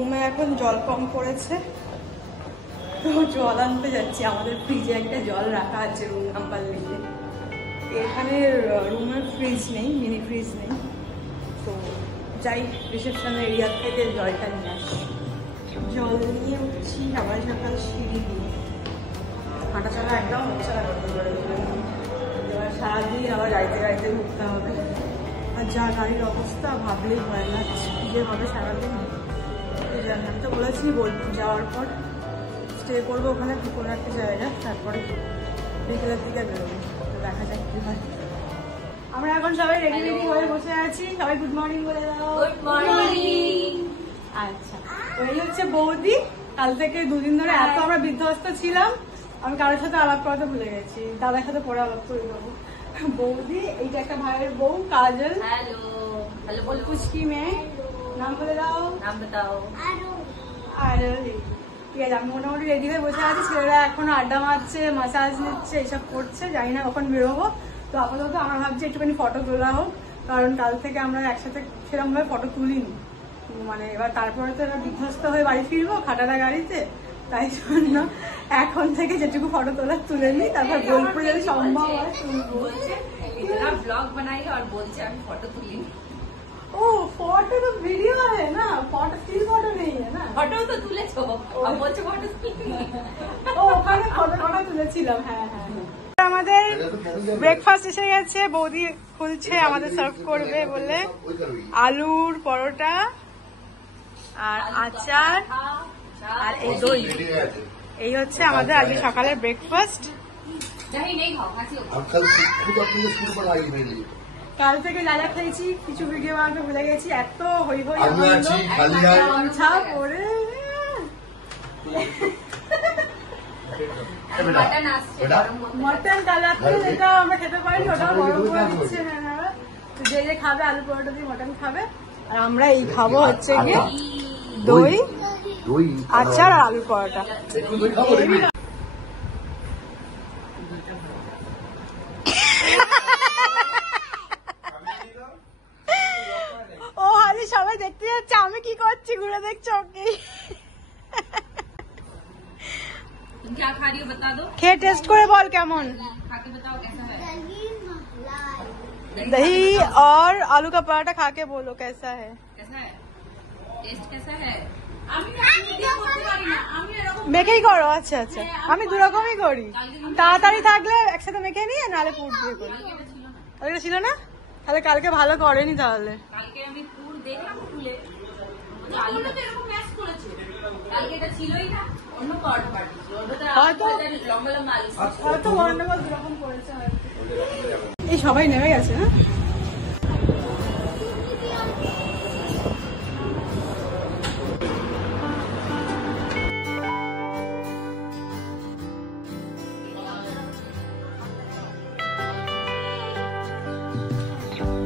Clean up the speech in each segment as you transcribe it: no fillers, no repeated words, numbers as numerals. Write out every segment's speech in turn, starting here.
রুমে এখন জল কম পড়েছে, তো জল আনতে যাচ্ছি। আমাদের ফ্রিজে একটা জল রাখা আছে রুম নাম্বার লিখে। এখানে রুমের ফ্রিজ নেই, মিনি ফ্রিজ নেই, তো যাই রিসেপশনের এরিয়া থেকে জলটা নিয়ে আসি। জল নিয়ে উঠছি সকাল সকাল সিঁড়ি দিয়ে, হাঁটা চলা একদম হচ্ছে না। এবার সারাদিন আবার গাড়িতে গাড়িতে ঘুরতে হবে, আর যা গাড়ির অবস্থা ভাবলেই ভয় লাগছে যে হবে সারাদিন। আমি তো বলেছি বোলপুর যাওয়ার পর স্টে করবো ওখানে কোনো একটা জায়গায়, তারপরে বিকেলের দিকে বেরোবো, তো দেখা যাক কি হয়। আমরা এখন সবাই রেডি রেডি হয়ে বসে আছি। সবাই গুড মর্নিং বলে দাও। Good morning. আচ্ছা, তো এই হচ্ছে বৌদি। কাল থেকে দুদিন ধরে এত আমরা বিধ্বস্ত ছিলাম, আমি কারোর সাথে আলাপ করতে ভুলে গেছি। দাদার সাথে পরে আলাপ করে দেবো। বৌদি, এইটা একটা ভাইয়ের বউ কাজল। হ্যালো হ্যালো বল। পুচকি মেয়ে, নাম বলে দাও। নাম बताओ। আর ঠিক আছে, আমি মোটামুটি রেডি হয়ে বসে আছি। ছেলেরা এখন আড্ডা মারছে, মাসাজ নিচ্ছে, এইসব করছে, জানি না কখন বেরোবো। তো আপাতত আমরা ভাবছি একটুখানি ফটো তোলা হোক, কারণ কাল থেকে আমরা একসাথে সেরকম ভাবে ফটো তুলিনি। মানে এবার তারপরে তো এবার বিধ্বস্ত হয়ে বাড়ি ফিরবো খাটাটা গাড়িতে, তাই জন্য এখন থেকে যেটুকু ফটো তোলা তুলে নিই, তারপর বোলপুরে যদি সম্ভব হয় তুলবো। ব্লগ বানাই আর বলছে আমি ফটো তুলি। ओ फोटो तो वीडियो है ना, फोटो स्टिल फोटो नहीं है ना। ফটো তো তুলেছো, আর বলছে ফটো তুলি। ও ওখানে ফটো তুলেছিলাম। হ্যাঁ হ্যাঁ, আমাদের ব্রেকফাস্ট এসে গেছে। বৌদি খুলছে, আমাদের সার্ভ করবে বলে। আলুর পরোটা আর আচার আর এই দই, এই হচ্ছে আমাদের আজকে সকালের ব্রেকফাস্ট। কাল থেকে যা যা খেয়েছি কিছু ভিডিও বানাতে ভুলে গেছি, এত হই হই গামছা পরে। মটন কাল রাত্রে যেটা আমরা খেতে পারি ওটাও গরম করে দিচ্ছে। হ্যাঁ, তো যে যে খাবে আলু পরোটা দিয়ে মটন খাবে, আর আমরা এই খাবো হচ্ছে গিয়ে দই, আচার আর আলু পরোটা। ও আরে সবাই দেখতে যাচ্ছে আমি কি করছি, ঘুরে দেখছো ওকে। क्या खा रही हो बता दो। খেয়ে টেস্ট করে বল কেমন। खा के बताओ कैसा है। दही और आलू का पराठा खा के बोलो कैसा है। कैसा है, टेस्ट कैसा है। মেখেই করো। আচ্ছা আচ্ছা, আমি দু রকমই করি, তাড়াতাড়ি থাকলে একসাথে মেখে নিয়ে, নাহলে পুর দিয়ে করি। ওটা ছিল না, তাহলে কালকে ভালো করেনি। তাহলে কালকে আমি পুর দেখলাম খুলে, আলুটা তো এরকম ম্যাশ করেছে, কালকে এটা ছিলই না, অন্য পার্ট ছিল। হয়তো লম্বা লম্বা আলু হয়তো গন্ডগোল দুরকম করেছে হয়তো। এই সবাই নেমে গেছে না।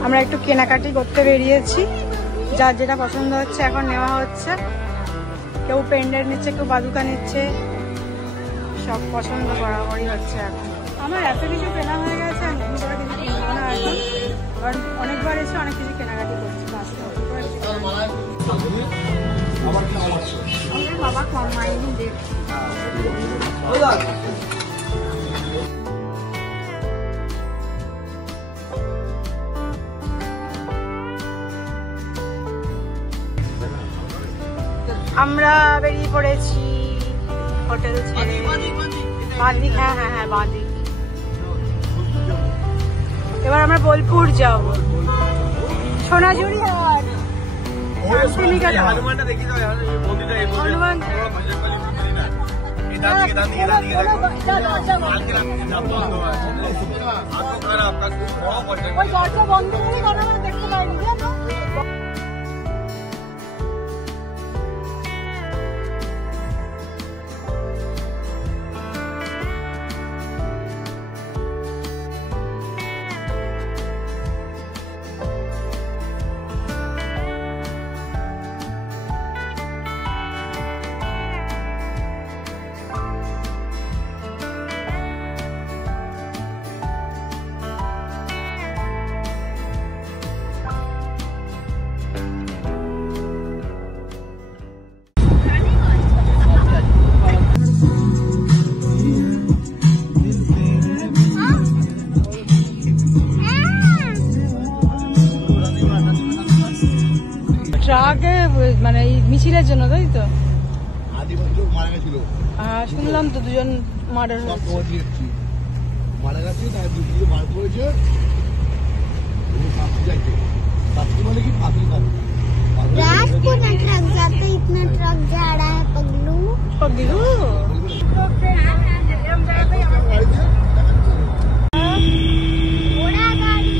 আমরা একটু কেনাকাটি করতে বেরিয়েছি, যার যেটা পছন্দ হচ্ছে এখন নেওয়া হচ্ছে। কেউ পেন্ডেন্ট নিচ্ছে, কেউ বাদুকা নিচ্ছে, সব পছন্দ বরাবরই হচ্ছে এখন। আমার এত কিছু কেনা হয়ে গেছে, আর নতুন করে কিছু কিনবো না এখন, কারণ অনেকবার এসে অনেক কিছু কেনাকাটি করছি। বাবা কমাইনি দেখছি। আমরা বেরিয়ে পড়েছি হোটেল ছেড়ে। বাঁদিক, হ্যাঁ হ্যাঁ হ্যাঁ বাঁদিক। এবার আমরা বোলপুর যাব, সোনাঝুরি হাট, হনুমান। ওই দরজা বন্ধ করে দেখতে পাইনি জানো। মানে এই মিছিলের জন্য, তাই তো? আদিবাসী লোক মারা গেছিল। শুনলাম তো 2 জন মার্ডার হয়েছে। মারা গেছে, তার দুটিকে মার করেছে, শাস্তি চাইছে। शास्त्री वाले की फांसी कर रात को ना ट्रक जाते, इतना ट्रक जा रहा है पगलू पगलू घोड़ा गाड़ी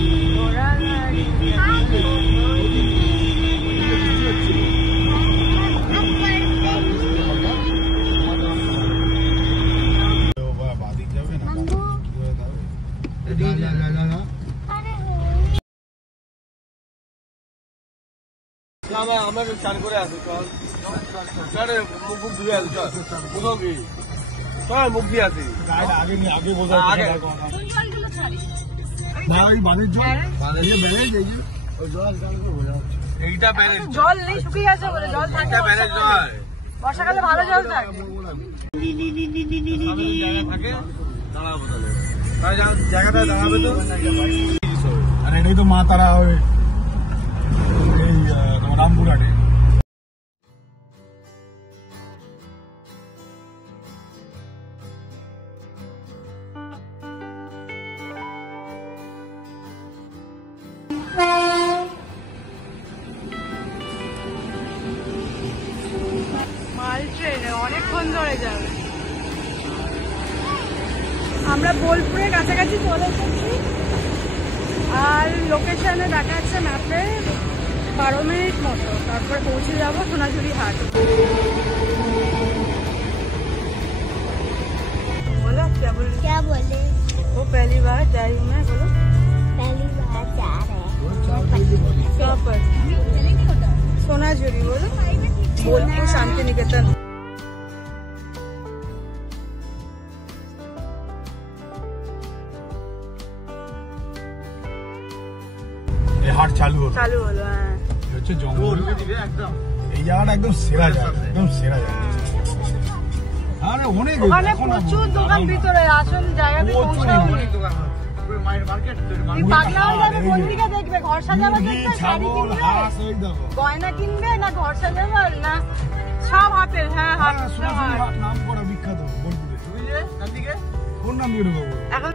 আমরা চান করে আসি, চল মুখ ধুয়ে আসি, চল মুখ দিয়ে আসি। আগে নিয়ে আগে বোঝা এইটা জল নেই, শুকিয়ে গেছে বলে। জল থাকে বর্ষাকালে, ভালো জল থাকে। দাঁড়াবো তাহলে জায়গাটা দাঁড়াবে তো। আর এটাই তো মা তারা রামপুরহাটে। মাল ট্রেনে অনেকক্ষণ ধরে যাবে। আমরা বোলপুরের কাছাকাছি চলে এসেছি, আর লোকেশনে দেখাচ্ছে ম্যাপে 12 মিনিট মতো, তারপর পৌঁছে যাবো সোনাঝুরি হাট। बोलो क्या बोले? वो पहली बार जा रही हूँ मैं। बोलो पहली बार जा रहे हैं कहाँ पर? सोनाझुरी। बोलो बोलपुर शांति निकेतन। হাট চালু হলো। হ্যাঁ। হচ্ছে জঙ্গল, এই জায়গাটা একদম সেরা জায়গা, একদম সেরা জায়গা। আরে অনেক ওখানে প্রচুর দোকান ভিতরে, আসল জায়গাতে পৌঁছাও নি। পাগলা হয়ে যাবে। কোন দিকে দেখবে? ঘর সাজাবার দেখবে, শাড়ি কিনবে, গয়না কিনবে, না ঘর সাজাবার, না সব হাটের। হ্যাঁ হাট নাম করা বিখ্যাত বোলপুরে। কোন নাম দিয়ে দেবো এখন?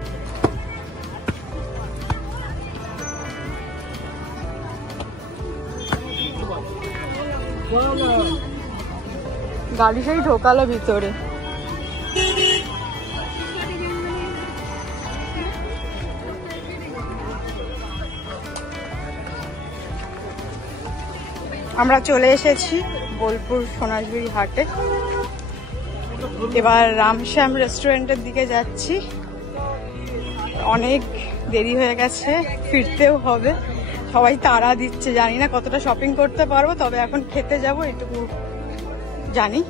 গাড়ি সেই ঢোকালো ভিতরে। আমরা চলে এসেছি বোলপুর সোনাঝুরি হাটে। এবার রামশ্যাম রেস্টুরেন্টের দিকে যাচ্ছি। অনেক দেরি হয়ে গেছে, ফিরতেও হবে। সবাই তাড়া দিচ্ছে, জানি না কতটা শপিং করতে পারবো, তবে এখন খেতে যাবো এটুকু জানি।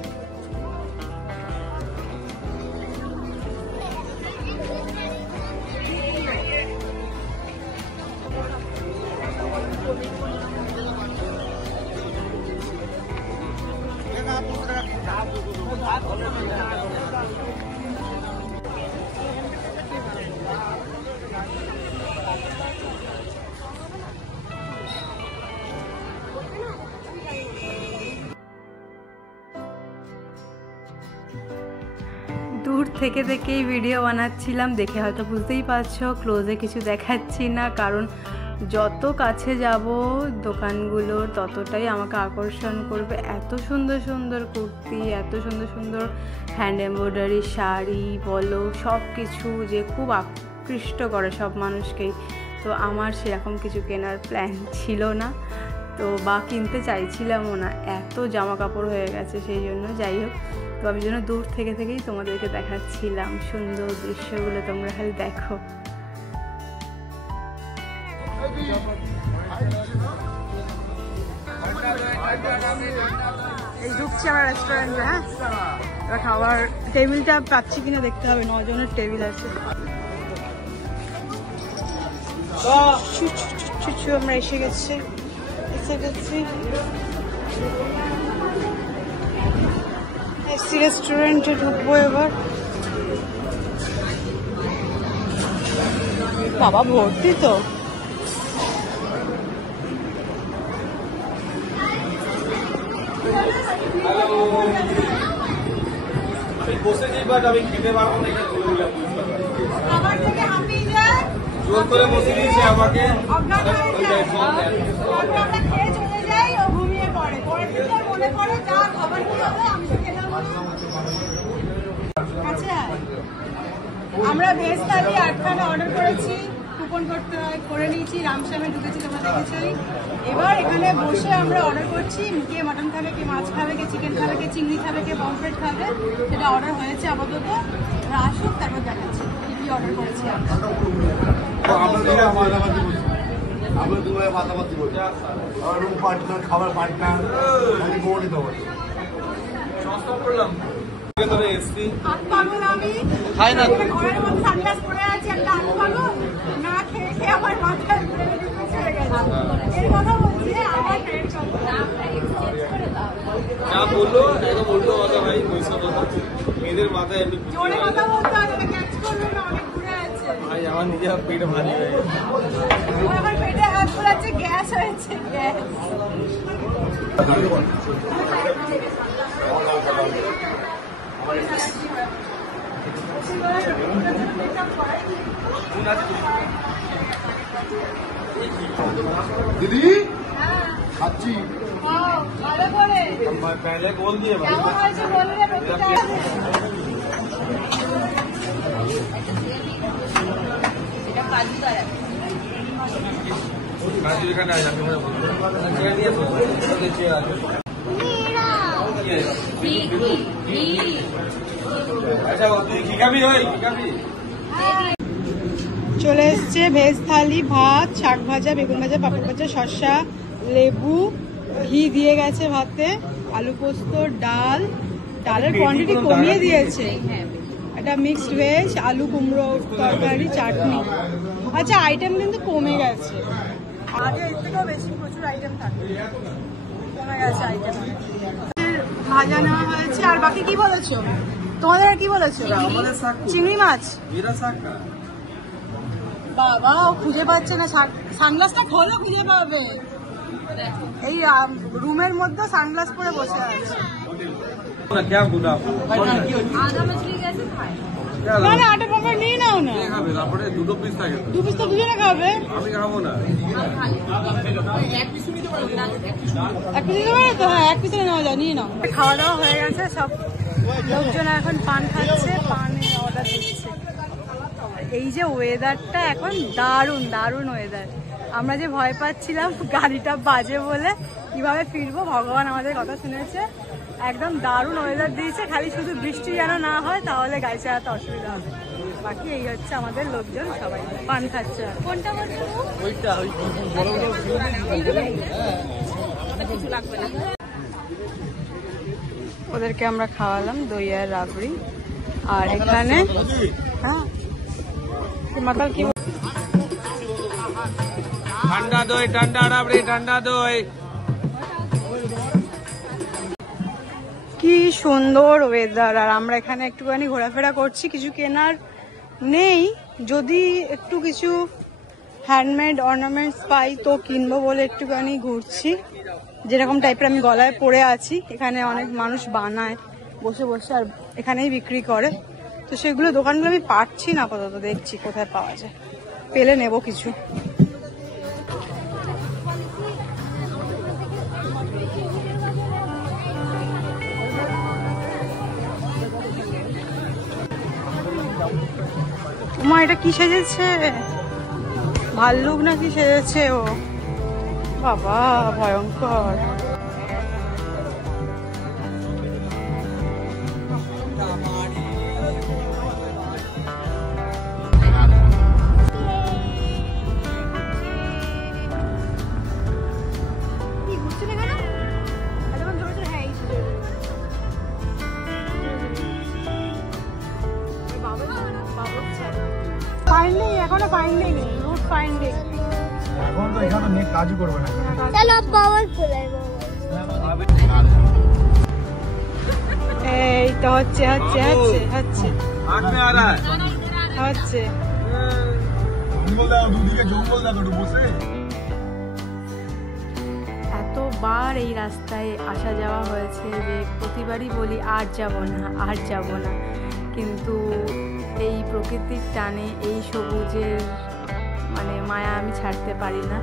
দূর থেকে থেকেই ভিডিও বানাচ্ছিলাম, দেখে হয়তো বুঝতেই পারছো ক্লোজে কিছু দেখাচ্ছি না, কারণ যত কাছে যাব দোকানগুলোর ততটাই আমাকে আকর্ষণ করবে। এত সুন্দর সুন্দর কুর্তি, এত সুন্দর সুন্দর হ্যান্ড এমব্রয়ডারি শাড়ি বলো, সব কিছু যে খুব আকৃষ্ট করে সব মানুষকেই। তো আমার সেরকম কিছু কেনার প্ল্যান ছিল না, তো বা কিনতে চাইছিলামও না, এত জামা কাপড় হয়ে গেছে সেই জন্য। যাই হোক, তো আমি জন্য দূর থেকে থেকেই তোমাদেরকে দেখাচ্ছিলাম সুন্দর দৃশ্যগুলো, তোমরা খালি দেখো। এই ঢুকছি আমার রেস্টুরেন্টে। হ্যাঁ, এবার খাবার টেবিলটা পাচ্ছি কিনা দেখতে হবে। 9 জনের টেবিল আছে। আমরা এসে গেছি। এসি রেস্টুরেন্টে ঢুকবো এবার। বাবা ভর্তি তো। আমি বসেছি বাট আমি খেতে পারবো না, এটা খাবার থেকে হাঁপিয়ে যায়, জোর করে বসে দিয়েছে আমাকে। আমরা খেয়ে চলে যাই, ও ঘুমিয়ে পড়ে, পরের দিন আর মনে পড়ে যা খাবার কি হবে আমি তো খেলাম। আচ্ছা, আমরা ভেজ থালি 8খানা অর্ডার করেছি, কুপন করতে হয়, করে নিয়েছি, রামশ্যামে ঢুকেছি, তোমরা দেখেছই। এবার এখানে বসে আমরা অর্ডার করছি, কে মাটন খাবে, কে মাছ খাবে, কে চিকেন খাবে, কে চিংড়ি খাবে, কে পমফ্রেট খাবে, সেটা অর্ডার হয়েছে আপাতত। আসুক তারপর দেখাচ্ছি কি কি অর্ডার করেছি আমরা। আমরা দুবাই মাতামাতি বলি রুম পার্টনার, খাবার পার্টনার, খালি বউ নিতে হবে। হাত পাগল আমি, খাই না। ঘরের মধ্যে সানগ্লাস পরে আছি, একটা হাত পাগল না খেয়ে খেয়ে আমার মাথায় চলে গেছে। এর কথা বলছি আমার ফ্রেন্ড সব যা বললো একদম উল্টো কথা ভাই, পয়সা কথা মেয়েদের মাথায় এমনি জোরে কথা বলতে হবে, ক্যাচ করবে না, অনেক ঘুরে আছে। ভাই আমার নিজের পেট ভারী হয়ে গেছে। ওর আবার পেটে হাত ঘোরাচ্ছে, গ্যাস হয়েছে, গ্যাস। দিদি খাচ্ছি। ভালো করে पहले बोल दिए भाई। কেমন হয়েছে বললে প্রতিটা। এটা কাজু দ্বারা काजू खाना आ जाते हैं चेयर दिया तो चेयर आ जाए। अच्छा वो की का भी होई की का भी চলে এসছে ভেজ থালি, ভাত, শাক ভাজা, বেগুন ভাজা, পাপড় ভাজা, শসা, লেবু, ঘি দিয়ে গেছে ভাতে, আলু পোস্ত, ডাল, ডালের কোয়ান্টিটি কমিয়ে দিয়েছে, এটা মিক্সড ভেজ, আলু কুমড়ো তরকারি, চাটনি। আচ্ছা আইটেম কিন্তু কমে গেছে, আগে এর থেকেও বেশি প্রচুর আইটেম থাকে, কমে গেছে আইটেম। ভাজা নেওয়া হয়েছে। আর বাকি কি বলেছো তোমাদের, আর কি বলেছো? চিংড়ি মাছ। বাবা ও খুঁজে পাচ্ছে না, সানগ্লাসটা খোলো খুঁজে পাবে। এই রুমের মধ্যে সানগ্লাস পরে বসে আছে। क्या गुदा আদা মাছলি গেছে খায় না না, আটা পাপড় নিয়ে নাও না, খাবে তারপরে দুটো পিস থাকে, দু পিস তো দুজনে খাবে। আমি খাবো না। এক পিস নিতে পারো তো? হ্যাঁ এক পিস নেওয়া যায়, নিয়ে নাও। খাওয়া দাওয়া হয়ে গেছে, সব লোকজন এখন পান খাচ্ছে, পানে অর্ডার দিচ্ছে। এই যে ওয়েদারটা এখন দারুণ দারুণ ওয়েদার। আমরা যে ভয় পাচ্ছিলাম গাড়িটা বাজে বলে কিভাবে ফিরবো, ভগবান আমাদের কথা শুনেছে, একদম দারুণ ওয়েদার দিয়েছে। খালি শুধু বৃষ্টি যেন না হয়, তাহলে গাড়ি চালাতে অসুবিধা হবে। বাকি এই হচ্ছে আমাদের লোকজন, সবাই পান খাচ্ছে। কোনটা বলছো? ওদেরকে আমরা খাওয়ালাম দই আর রাবড়ি। আর এখানে হ্যাঁ মাতাল কি ঠান্ডা দই, ঠান্ডা রাবড়ি, ঠান্ডা দই। কি সুন্দর ওয়েদার। আর আমরা এখানে একটুখানি ঘোরাফেরা করছি, কিছু কেনার নেই, যদি একটু কিছু হ্যান্ডমেড অর্নামেন্টস পাই তো কিনবো বলে একটুখানি ঘুরছি। যেরকম টাইপের আমি গলায় পরে আছি, এখানে অনেক মানুষ বানায় বসে বসে আর এখানেই বিক্রি করে, তো সেগুলো দোকানগুলো আমি পাচ্ছি না আপাতত, দেখছি কোথায় পাওয়া যায়, পেলে নেব কিছু। মা এটা কি সেজেছে, ভাল্লুক নাকি সেজেছে ও, বাবা ভয়ঙ্কর। ফাইন্ডিং এখনো ফাইন্ডিং, রুট ফাইন্ডিং। এখন তো এখানে নেট কাজই করবে না। চলো বাবার ফুলাই এই তো হচ্ছে হচ্ছে হচ্ছে হচ্ছে आँख में आ रहा है। হচ্ছে। জঙ্গল দেখো, দুদিকে জঙ্গল দেখো, একটু বসে। এত এতবার এই রাস্তায় আসা যাওয়া হয়েছে যে প্রতিবারই বলি আর যাব না, কিন্তু এই প্রকৃতির টানে এই সবুজের মানে মায়া আমি ছাড়তে পারি না।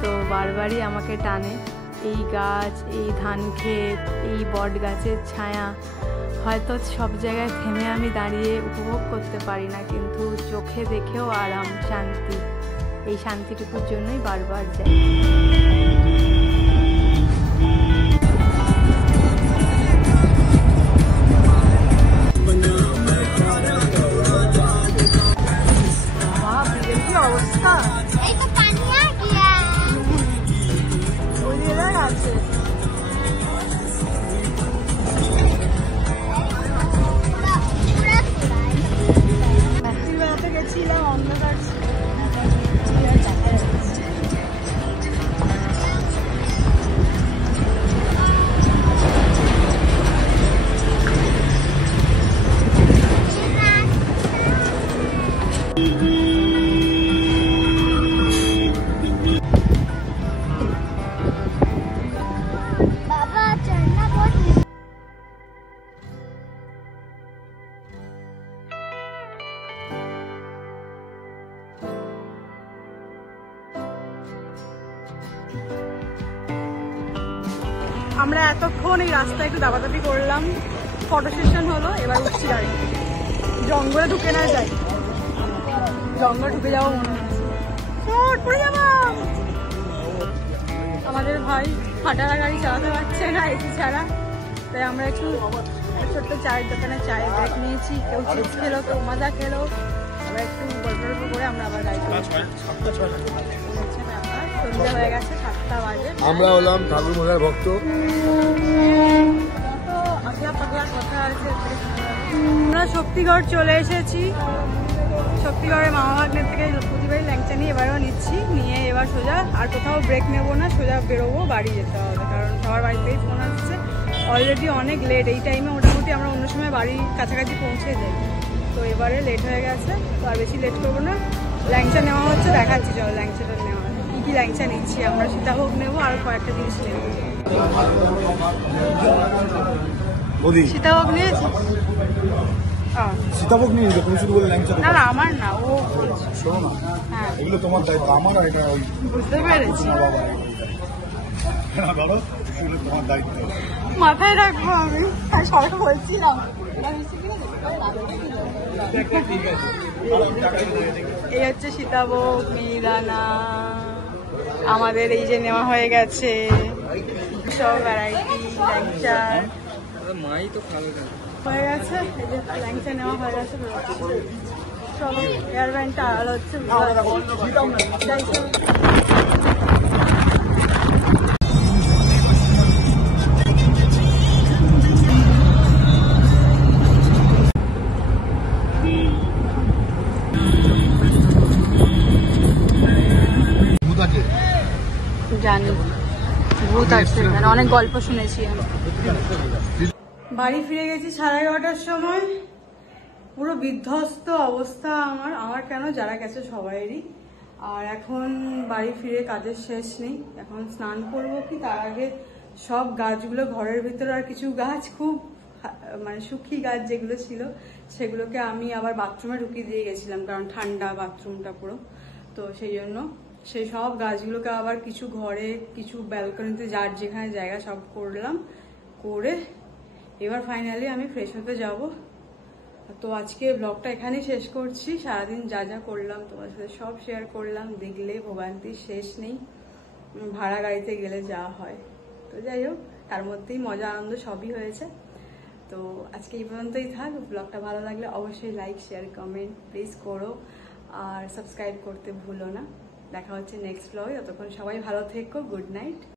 তো বারবারই আমাকে টানে এই গাছ, এই ধান ক্ষেত, এই বট গাছের ছায়া। হয়তো সব জায়গায় থেমে আমি দাঁড়িয়ে উপভোগ করতে পারি না, কিন্তু চোখে দেখেও আরাম, শান্তি, এই শান্তিটুকুর জন্যই বারবার যাই। কি অবস্থা, এই তো পানি আ গিয়া ওই জায়গায় আছে। রাত্রিবেলাতে গেছিলাম, অন্ধকার ছিল। बाबा चढ़ना बहुत আমরা এতক্ষণ এই রাস্তায় একটু দাবাদাবি করলাম, ফটো সেশন হলো, এবার উঠছি গাড়ি। জঙ্গলে ঢুকে না যাই, জঙ্গল ঢুকে যাবো মনে হচ্ছে, পড়ে যাবো। আমাদের ভাই হাঁটারা গাড়ি চালাতে পারছে না এসি ছাড়া, তাই আমরা একটু ছোট্ট চায়ের দোকানে চায়ের ব্রেক নিয়েছি। কেউ চিপস খেলো, কেউ মাজা খেলো, আমরা একটু গল্প করে আমরা আবার গাড়ি সন্ধ্যা হয়ে গেছে, 7টা বাজে। আমরা হলাম ঠাকুর মশাইয়ের ভক্ত। তো আগলা পাগলা কথা আছে। আমরা শক্তিগড় চলে এসেছি। শক্তিগড়ের মামা ভাগ্নের থেকে প্রতিবারই ল্যাংচা নিয়ে এবারেও নিচ্ছি, নিয়ে এবার সোজা আর কোথাও ব্রেক নেবো না, সোজা বেরোবো, বাড়ি যেতে হবে, কারণ সবার বাড়ি থেকেই ফোন আসছে। অলরেডি অনেক লেট, এই টাইমে মোটামুটি আমরা অন্য সময় বাড়ির কাছাকাছি পৌঁছে যাই, তো এবারে লেট হয়ে গেছে, তো আর বেশি লেট করবো না। ল্যাংচা নেওয়া হচ্ছে, দেখাচ্ছি চলো ল্যাংচাটা নেওয়া হয়। কী কী ল্যাংচা নিচ্ছি আমরা, সীতাভোগ নেবো আর কয়েকটা জিনিস নেবো। সীতাভোগ নিয়েছি, সীতাভোগ নিয়ে নিতে তুমি শুধু বলে ল্যাংচা। না না আমার না, ও বলছে। শোনো না, হ্যাঁ এগুলো তোমার দায়িত্ব, আমার আর এটা ওই বুঝতে পেরেছি, বাবা না ধরো, এগুলো তোমার দায়িত্ব। মাথায় রাখবো আমি, আর সবাই বলছিলাম। এই হচ্ছে সীতাভোগ, মিহিদানা, আমাদের এই যে নেওয়া হয়ে গেছে সব ভ্যারাইটি ল্যাংচা হয়ে গেছে। এই যে ল্যাংচা নেওয়া হয়ে গেছে, সব এয়ার ব্যান্ডটা আড়াল হচ্ছে। জানি ভূত আছে, মানে অনেক গল্প শুনেছি আমি। বাড়ি ফিরে গেছি 11:30টার সময়, পুরো বিধ্বস্ত অবস্থা আমার কেন, যারা গেছে সবাইয়েরই। আর এখন বাড়ি ফিরে কাজের শেষ নেই, এখন স্নান করবো কি তার আগে সব গাছগুলো ঘরের ভিতরে, আর কিছু গাছ খুব মানে শুকি গাছ যেগুলো ছিল সেগুলোকে আমি আবার বাথরুমে ঢুকিয়ে দিয়ে গেছিলাম, কারণ ঠান্ডা বাথরুমটা পুরো, তো সেই জন্য সেই সব গাছগুলোকে আবার কিছু ঘরে, কিছু ব্যালকনিতে, যার যেখানে জায়গা সব করলাম, করে এবার ফাইনালি আমি ফ্রেশ হতে যাব। তো আজকে ব্লগটা এখানেই শেষ করছি। সারাদিন যা যা করলাম তোমার সাথে সব শেয়ার করলাম, দেখলে ভোগান্তির শেষ নেই, ভাড়া গাড়িতে গেলে যা হয়। তো যাই হোক, তার মধ্যেই মজা আনন্দ সবই হয়েছে। তো আজকে এই পর্যন্তই থাক। ব্লগটা ভালো লাগলে অবশ্যই লাইক, শেয়ার, কমেন্ট প্লিজ করো, আর সাবস্ক্রাইব করতে ভুলো না। দেখা হচ্ছে নেক্সট ব্লগে, ততক্ষণ সবাই ভালো থেকো, গুড নাইট।